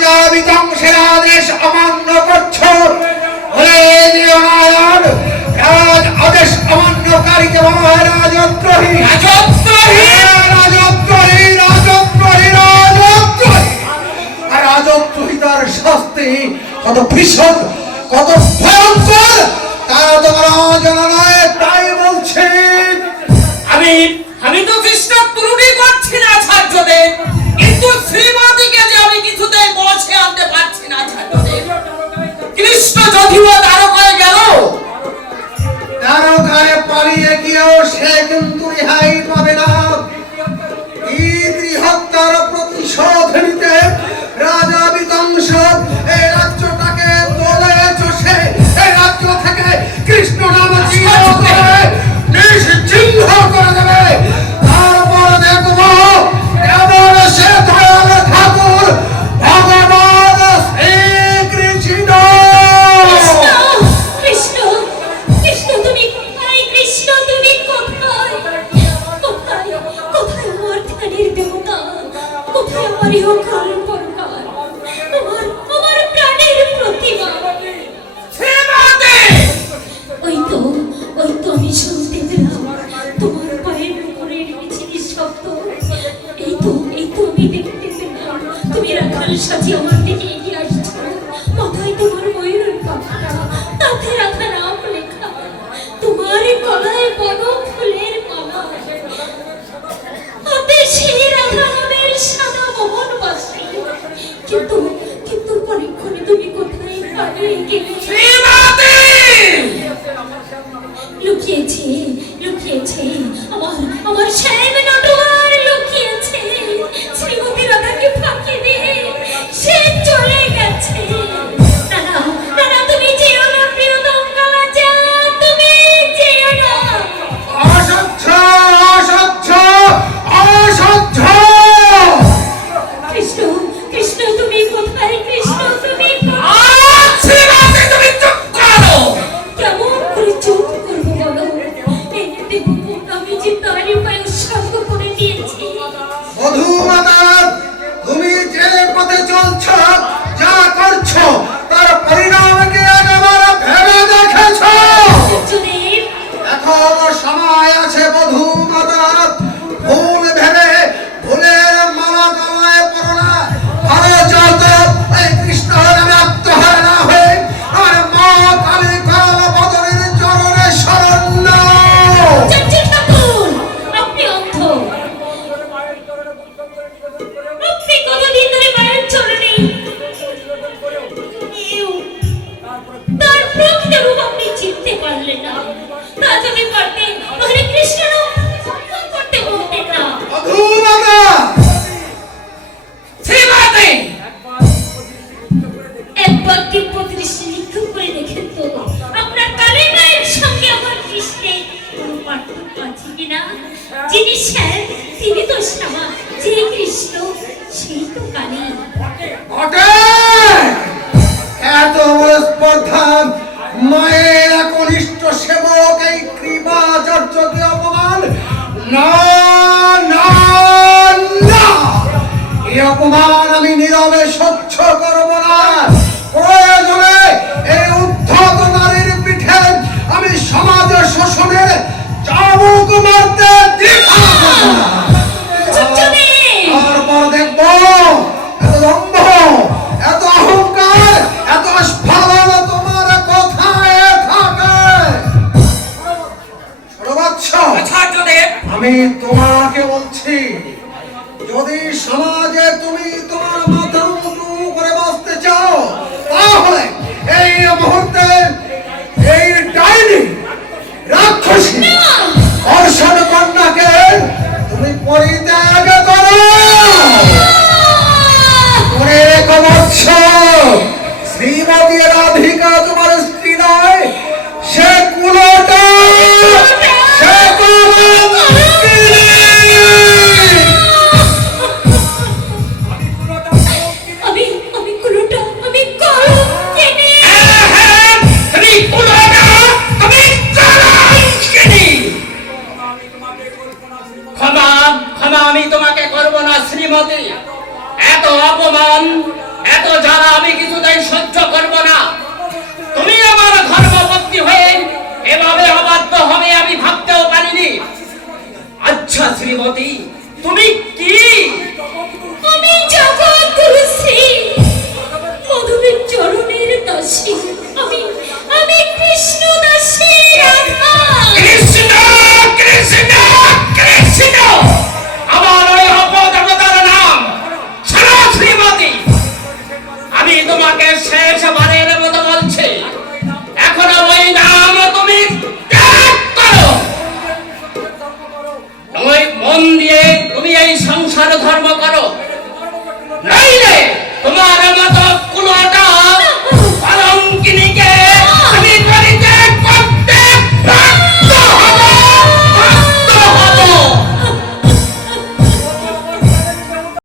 রাজা বিধ্বংসের আদেশ অমান্য করছ। হলে নারায়ণ রাজ আদেশ অমান্যকারীকে বলা হয় রাজত্রহী। রাজত্রহী! রাজত্রহী রাজত্রহী রাজত্রহী। আর রাজত্রহী তার শাস্তি কত ভীষণ কত ভয়ঙ্কর তারা তোমার অজানা নয় তাই বলছে। আমি সে কিন্তু রেহাই পাবে না। শান্ত তুমি যে পথে চলছ যা করছ তার পরিণামকে একবার ভেবে এখন সময় আছে বধু। যিনি স্যার তিনি তো শ্যামা যে কৃষ্ণ সেই তো কালী। যদি সমাজে তুমি তোমার মাথা উঁচু করে বসতে চাও, তাহলে এই মুহূর্তে এই ডাইনি রাক্ষসী অর্ষণ কন্যাকে জগতে এত অপমান, এত যারা আমি কিছুতেই সহ্য করব না। তুমি আমার হয়ে এভাবে অবাধ্য হবে আমি ভাবতেও পারিনি। আচ্ছা শ্রীমতী, তুমি কি? আমি মধুবীর চরণের দাসী। আমি আমি কৃষ্ণ দাসী রাধা